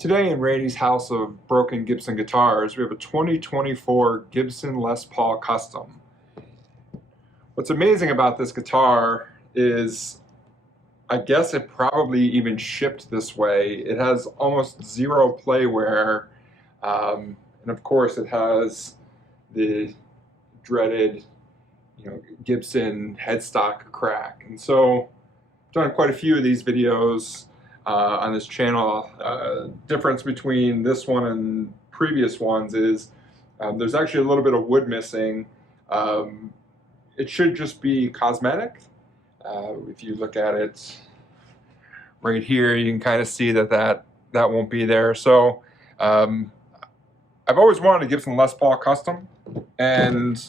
Today in Randy's house of broken Gibson guitars, we have a 2024 Gibson Les Paul Custom. What's amazing about this guitar is, I guess it probably even shipped this way. It has almost zero play wear, and of course it has the dreaded, Gibson headstock crack. And so I've done quite a few of these videos on this channel. Difference between this one and previous ones is there's actually a little bit of wood missing. It should just be cosmetic. If you look at it right here, you can kind of see that won't be there. So I've always wanted a Gibson Les Paul Custom, and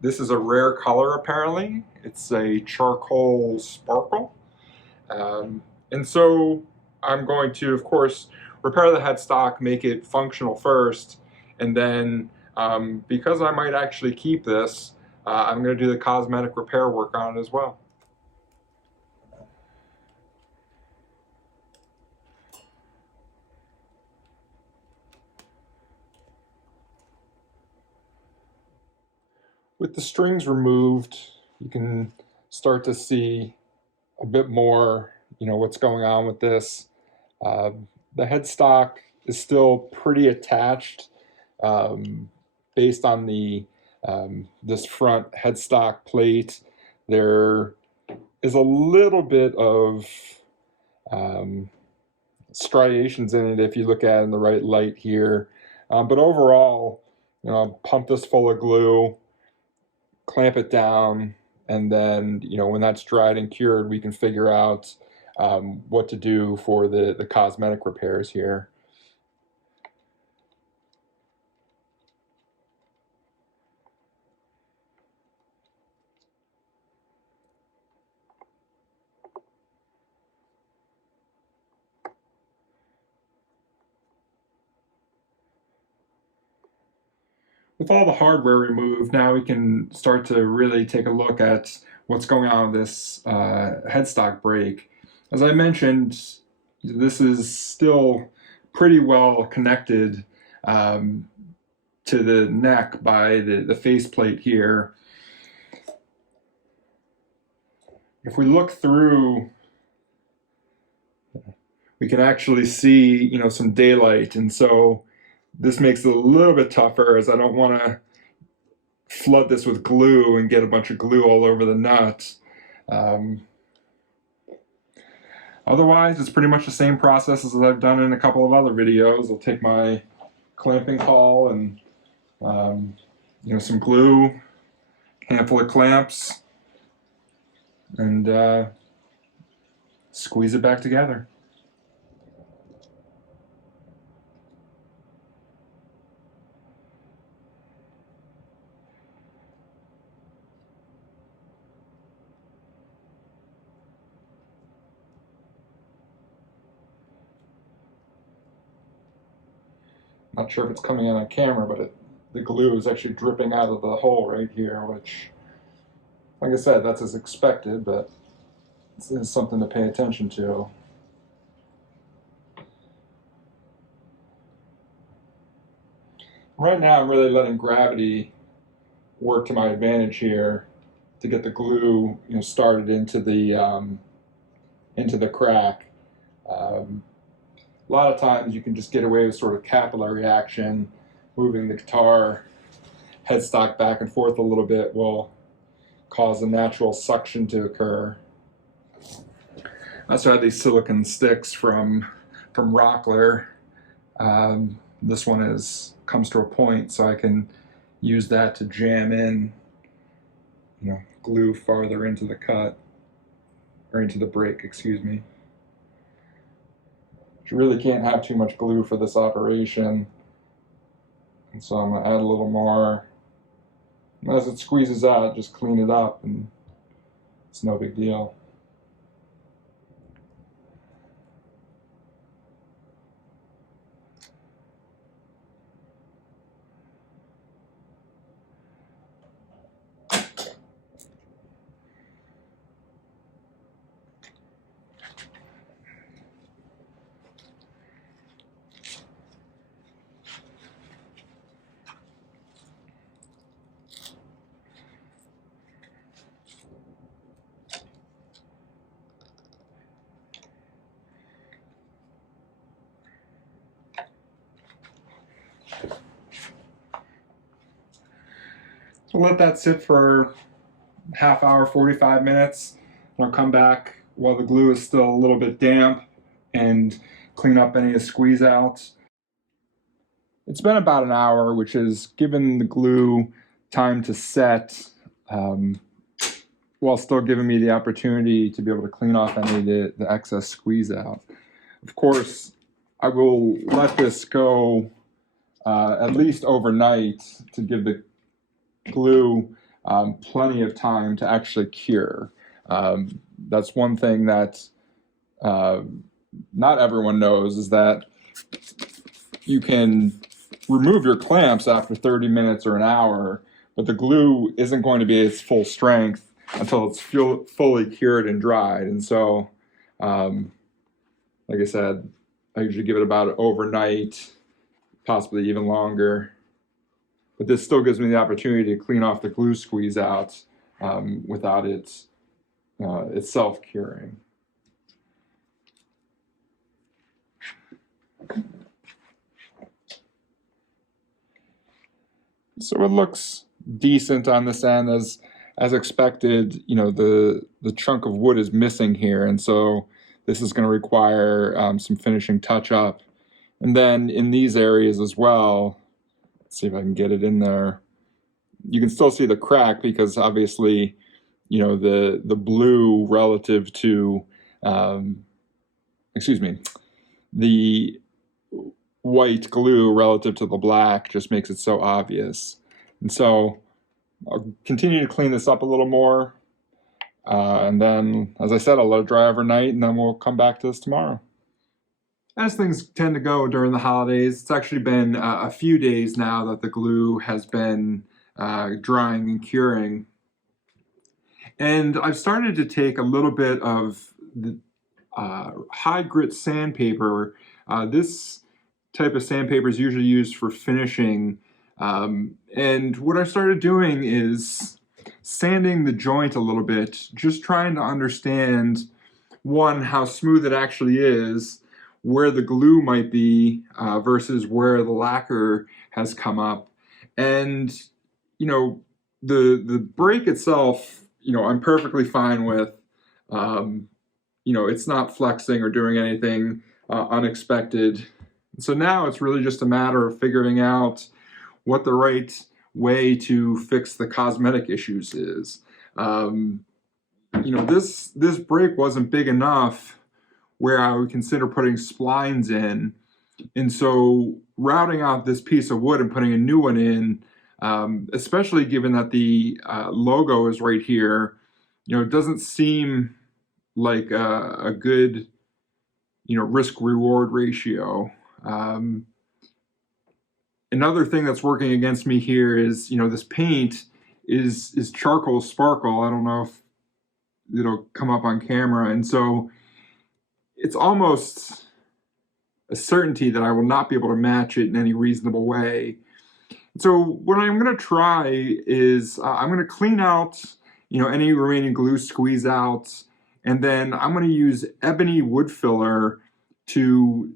this is a rare color apparently. It's a charcoal sparkle. And so I'm going to, of course, repair the headstock, make it functional first, and then because I might actually keep this, I'm going to do the cosmetic repair work on it as well. With the strings removed, you can start to see a bit more, what's going on with this. The headstock is still pretty attached based on the this front headstock plate. There is a little bit of striations in it if you look at it in the right light here. But overall, pump this full of glue, clamp it down, and then when that's dried and cured, we can figure out what to do for the cosmetic repairs here. With all the hardware removed, now we can start to really take a look at what's going on with this headstock break. As I mentioned, this is still pretty well connected to the neck by the faceplate here. If we look through, we can actually see, some daylight, and so this makes it a little bit tougher, as I don't want to flood this with glue and get a bunch of glue all over the nut. Otherwise, it's pretty much the same process as I've done in a couple of other videos. I'll take my clamping towel and some glue, handful of clamps, and squeeze it back together. Not sure if it's coming in on camera, but the glue is actually dripping out of the hole right here, which, like I said, that's as expected, but this is something to pay attention to. Right now I'm really letting gravity work to my advantage here to get the glue started into the crack. A lot of times you can just get away with sort of capillary action. Moving the guitar headstock back and forth a little bit will cause a natural suction to occur. I also have these silicone sticks from Rockler. This one comes to a point, so I can use that to jam in glue farther into the cut, or into the break, excuse me. You really can't have too much glue for this operation, and so I'm going to add a little more. And as it squeezes out, just clean it up, and it's no big deal. I'll let that sit for half hour, 45 minutes. And I'll come back while the glue is still a little bit damp and clean up any of the squeeze outs. It's been about an hour, which has given the glue time to set, while still giving me the opportunity to be able to clean off any of the excess squeeze out. Of course, I will let this go at least overnight to give the glue plenty of time to actually cure. That's one thing that not everyone knows, is that you can remove your clamps after 30 minutes or an hour, but the glue isn't going to be at its full strength until it's fully cured and dried. And so, like I said, I usually give it about overnight, possibly even longer. But this still gives me the opportunity to clean off the glue squeeze out without it itself curing. So it looks decent on this end. As expected, you know, the chunk of wood is missing here, and so this is going to require some finishing touch up. And then in these areas as well, let's see if I can get it in there. You can still see the crack because obviously, you know, the blue relative to, the white glue relative to the black just makes it so obvious. And so I'll continue to clean this up a little more. And then, as I said, I'll let it dry overnight, and then we'll come back to this tomorrow. As things tend to go during the holidays, it's actually been a few days now that the glue has been drying and curing. And I've started to take a little bit of the high grit sandpaper. This type of sandpaper is usually used for finishing. And what I started doing is sanding the joint a little bit, just trying to understand, one, how smooth it actually is, where the glue might be versus where the lacquer has come up. And, you know, the break itself, you know, I'm perfectly fine with. You know, it's not flexing or doing anything unexpected. So now it's really just a matter of figuring out what the right way to fix the cosmetic issues is. You know, this break wasn't big enough where I would consider putting splines in. And so routing out this piece of wood and putting a new one in, especially given that the logo is right here, you know, it doesn't seem like a good, you know, risk-reward ratio. Another thing that's working against me here is, you know, this paint is charcoal sparkle. I don't know if it'll come up on camera. And so it's almost a certainty that I will not be able to match it in any reasonable way. So what I'm going to try is I'm going to clean out, you know, any remaining glue squeeze outs, and then I'm going to use ebony wood filler to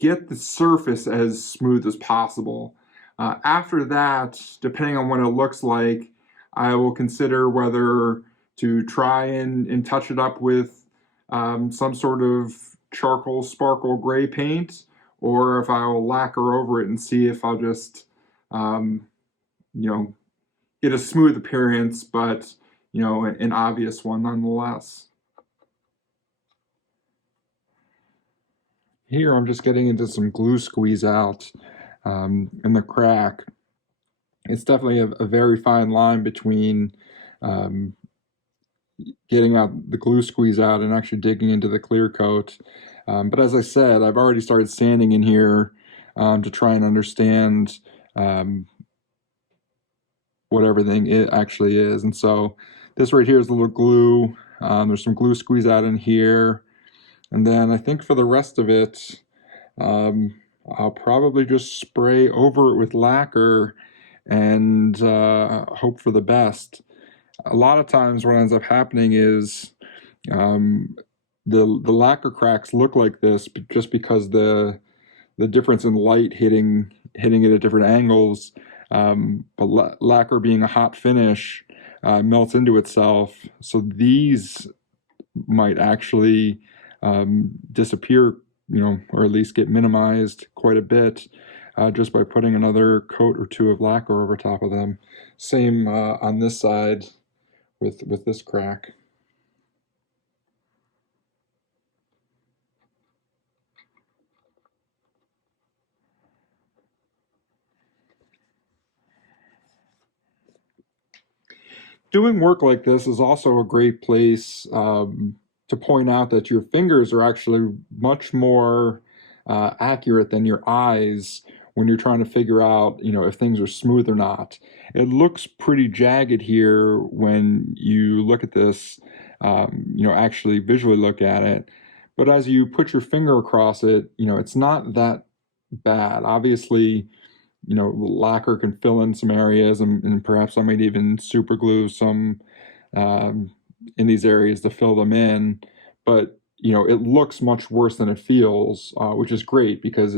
get the surface as smooth as possible. After that, depending on what it looks like, I will consider whether to try and touch it up with some sort of charcoal sparkle gray paint, or if I will lacquer over it and see if I'll just, you know, get a smooth appearance, but, you know, an obvious one nonetheless. Here I'm just getting into some glue squeeze out in the crack. It's definitely a very fine line between getting out the glue squeeze out and actually digging into the clear coat. But as I said, I've already started sanding in here to try and understand what everything it actually is. And so this right here is a little glue. There's some glue squeeze out in here. And then I think for the rest of it, I'll probably just spray over it with lacquer and hope for the best. A lot of times what ends up happening is the lacquer cracks look like this just because the difference in light hitting it at different angles But lacquer being a hot finish melts into itself, so these might actually disappear, or at least get minimized quite a bit just by putting another coat or two of lacquer over top of them. Same on this side with this crack. Doing work like this is also a great place to point out that your fingers are actually much more accurate than your eyes when you're trying to figure out, if things are smooth or not. It looks pretty jagged here when you look at this, actually visually look at it. But as you put your finger across it, it's not that bad. Obviously, lacquer can fill in some areas, and perhaps I might even super glue some in these areas to fill them in. But it looks much worse than it feels, which is great because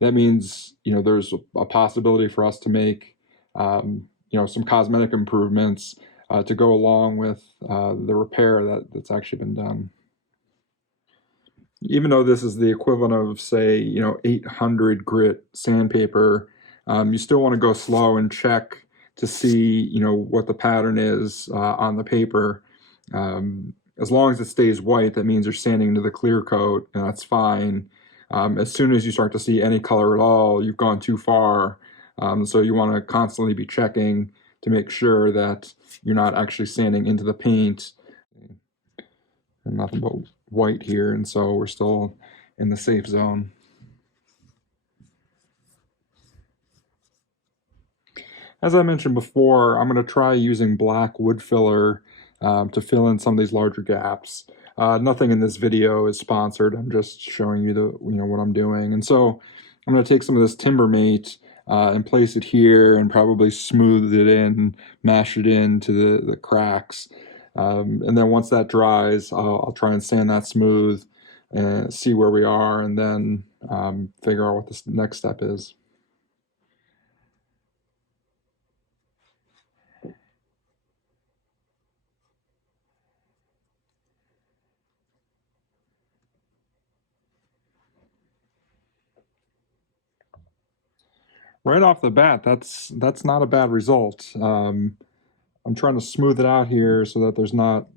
that means there's a possibility for us to make some cosmetic improvements to go along with the repair that's actually been done. Even though this is the equivalent of, say, 800 grit sandpaper, you still want to go slow and check to see, what the pattern is on the paper. As long as it stays white, that means you're sanding into the clear coat, and that's fine. As soon as you start to see any color at all, you've gone too far. So you want to constantly be checking to make sure that you're not actually sanding into the paint. And nothing but white here, and so we're still in the safe zone. As I mentioned before, I'm going to try using black wood filler to fill in some of these larger gaps. Nothing in this video is sponsored. I'm just showing you what I'm doing. And so I'm going to take some of this Timbermate and place it here and probably smooth it in, mash it into the cracks. And then once that dries, I'll try and sand that smooth and see where we are, and then figure out what the next step is. Right off the bat, that's not a bad result. I'm trying to smooth it out here so that there's not,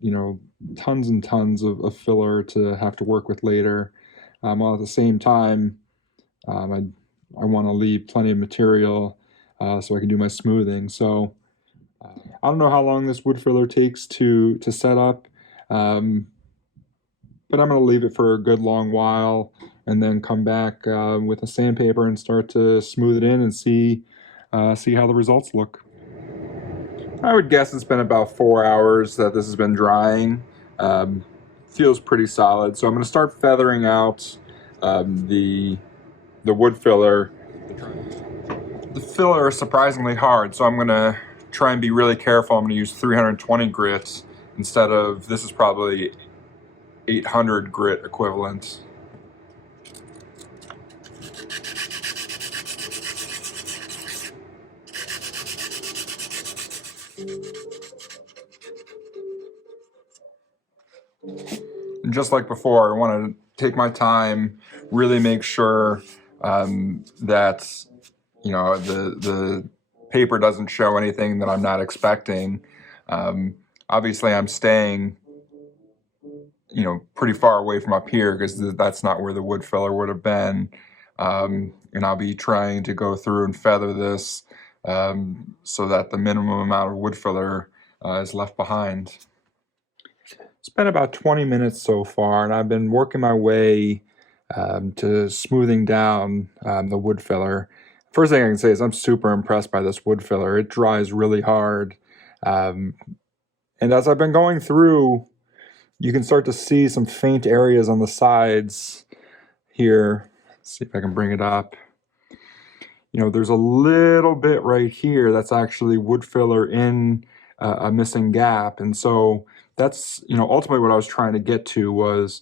tons and tons of filler to have to work with later. While at the same time, I want to leave plenty of material so I can do my smoothing. So I don't know how long this wood filler takes to set up, but I'm going to leave it for a good long while and then come back with a sandpaper and start to smooth it in and see how the results look. I would guess it's been about 4 hours that this has been drying. Feels pretty solid. So I'm going to start feathering out the wood filler. The filler is surprisingly hard, so I'm going to try and be really careful. I'm going to use 320 grit instead of, this is probably 800 grit equivalent. And just like before, I want to take my time, really make sure that the paper doesn't show anything that I'm not expecting. Obviously, I'm staying pretty far away from up here because that's not where the wood filler would have been. And I'll be trying to go through and feather this so that the minimum amount of wood filler is left behind. It's been about 20 minutes so far, and I've been working my way to smoothing down the wood filler. First thing I can say is I'm super impressed by this wood filler. It dries really hard. And as I've been going through, you can start to see some faint areas on the sides here. Let's see if I can bring it up. There's a little bit right here that's actually wood filler in a missing gap. And so that's, ultimately what I was trying to get to was,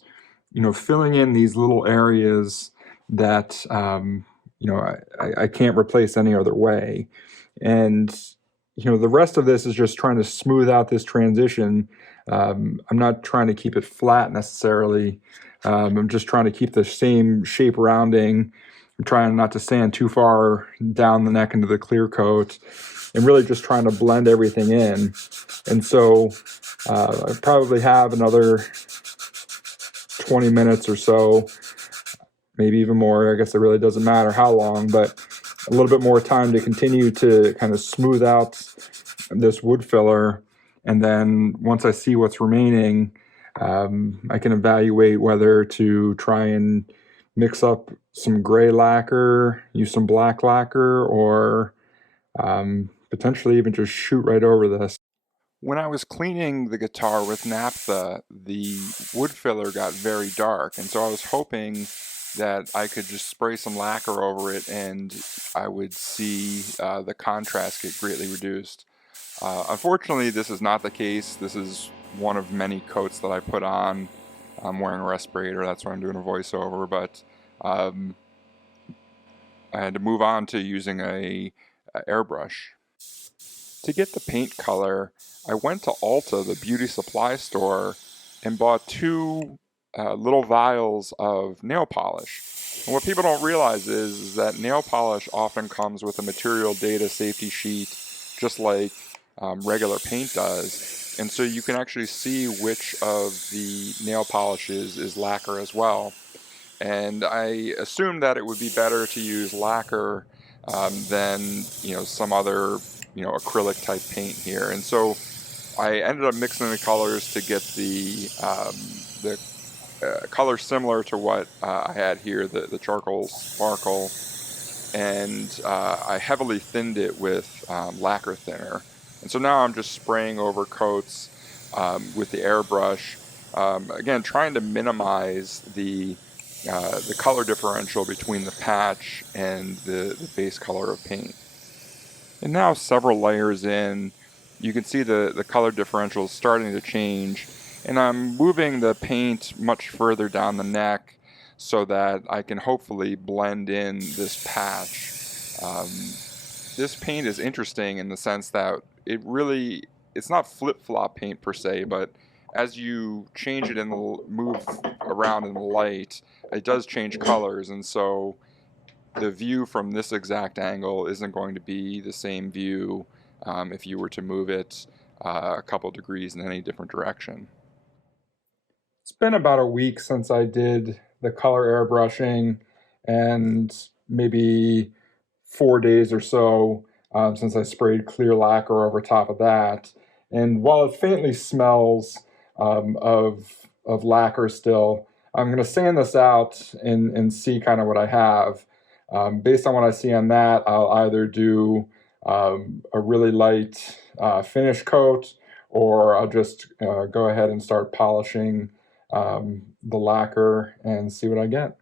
filling in these little areas that, I can't replace any other way. And the rest of this is just trying to smooth out this transition. I'm not trying to keep it flat necessarily. I'm just trying to keep the same shape rounding. I'm trying not to sand too far down the neck into the clear coat, and really just trying to blend everything in. And so I probably have another 20 minutes or so, maybe even more. I guess it really doesn't matter how long, but a little bit more time to continue to kind of smooth out this wood filler. And then once I see what's remaining, I can evaluate whether to try and mix up some gray lacquer, use some black lacquer, or potentially even just shoot right over this. When I was cleaning the guitar with naphtha, the wood filler got very dark, and so I was hoping that I could just spray some lacquer over it and I would see the contrast get greatly reduced. Unfortunately, this is not the case. This is one of many coats that I put on. I'm wearing a respirator, that's why I'm doing a voiceover, but I had to move on to using a airbrush. To get the paint color, I went to Ulta, the beauty supply store, and bought two little vials of nail polish. And what people don't realize is that nail polish often comes with a material data safety sheet, just like regular paint does. And so you can actually see which of the nail polishes is lacquer as well. And I assumed that it would be better to use lacquer than some other acrylic type paint here. And so I ended up mixing the colors to get the color similar to what I had here, the charcoal sparkle, and I heavily thinned it with lacquer thinner. And so now I'm just spraying over coats with the airbrush, again trying to minimize the color differential between the patch and the base color of paint. And now several layers in, you can see the color differential is starting to change, and I'm moving the paint much further down the neck so that I can hopefully blend in this patch. This paint is interesting in the sense that it's not flip-flop paint per se, but as you change it and move around in the light, it does change colors, and so the view from this exact angle isn't going to be the same view if you were to move it a couple degrees in any different direction. It's been about a week since I did the color airbrushing, and maybe 4 days or so since I sprayed clear lacquer over top of that. And while it faintly smells of lacquer still, I'm going to sand this out and see kind of what I have. Based on what I see on that, I'll either do a really light finish coat, or I'll just go ahead and start polishing the lacquer and see what I get.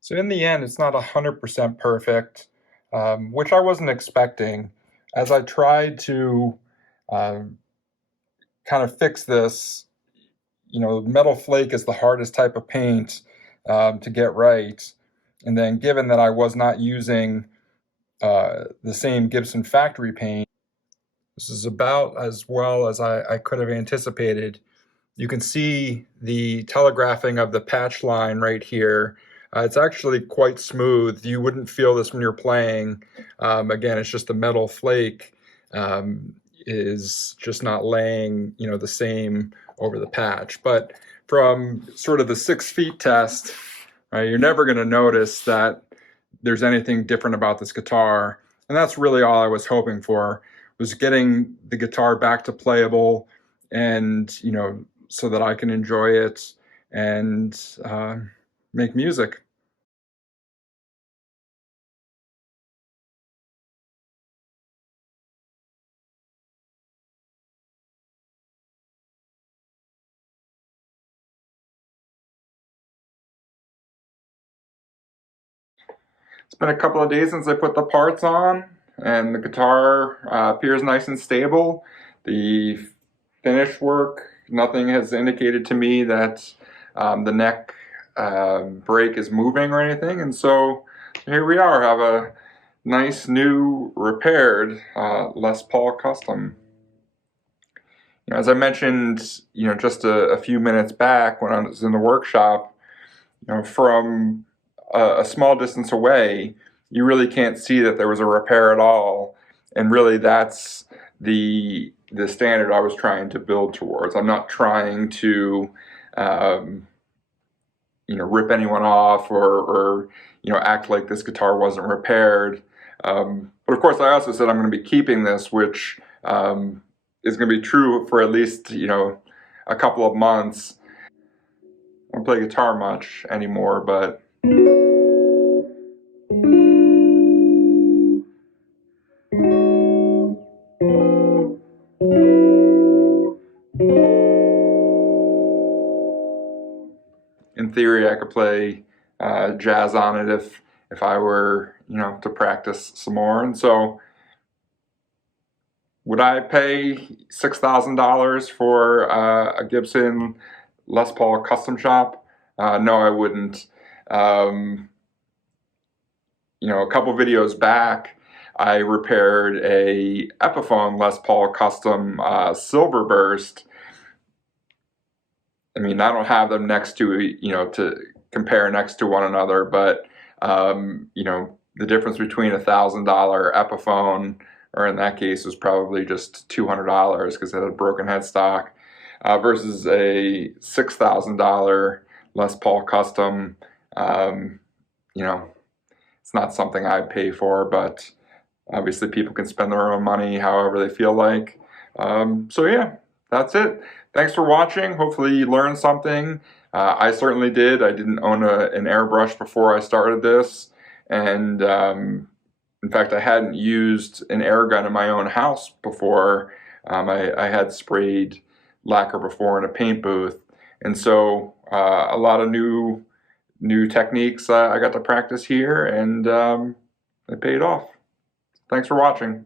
So in the end, it's not 100% perfect, which I wasn't expecting. As I tried to kind of fix this, metal flake is the hardest type of paint to get right. And then given that I was not using the same Gibson factory paint, this is about as well as I could have anticipated. You can see the telegraphing of the patch line right here. It's actually quite smooth. You wouldn't feel this when you're playing. Again, it's just the metal flake is just not laying, the same over the patch. But from sort of the 6 feet test, you're never going to notice that there's anything different about this guitar. And that's really all I was hoping for, was getting the guitar back to playable and, so that I can enjoy it and make music. It's been a couple of days since I put the parts on, and the guitar appears nice and stable. The finish work, nothing has indicated to me that the neck brake is moving or anything, and so here we are, have a nice new repaired Les Paul Custom. As I mentioned, just a few minutes back when I was in the workshop, from a small distance away, you really can't see that there was a repair at all. And really, that's the standard I was trying to build towards. I'm not trying to, rip anyone off or act like this guitar wasn't repaired. But of course, I also said I'm going to be keeping this, which is going to be true for at least, a couple of months. I don't play guitar much anymore, but in theory, I could play jazz on it if I were, to practice some more. And so, would I pay $6,000 for a Gibson Les Paul Custom shop? No, I wouldn't. A couple videos back, I repaired a Epiphone Les Paul Custom Silver Burst. I mean, I don't have them next to, to compare next to one another, but, the difference between $1,000 Epiphone, or in that case was probably just $200 because it had a broken headstock, versus a $6,000 Les Paul Custom. It's not something I'd pay for, but obviously people can spend their own money however they feel like. So yeah, that's it. Thanks for watching. Hopefully you learned something. I certainly did. I didn't own an airbrush before I started this, and in fact I hadn't used an air gun in my own house before. I had sprayed lacquer before in a paint booth, and so a lot of new techniques I got to practice here, and it paid off. Thanks for watching.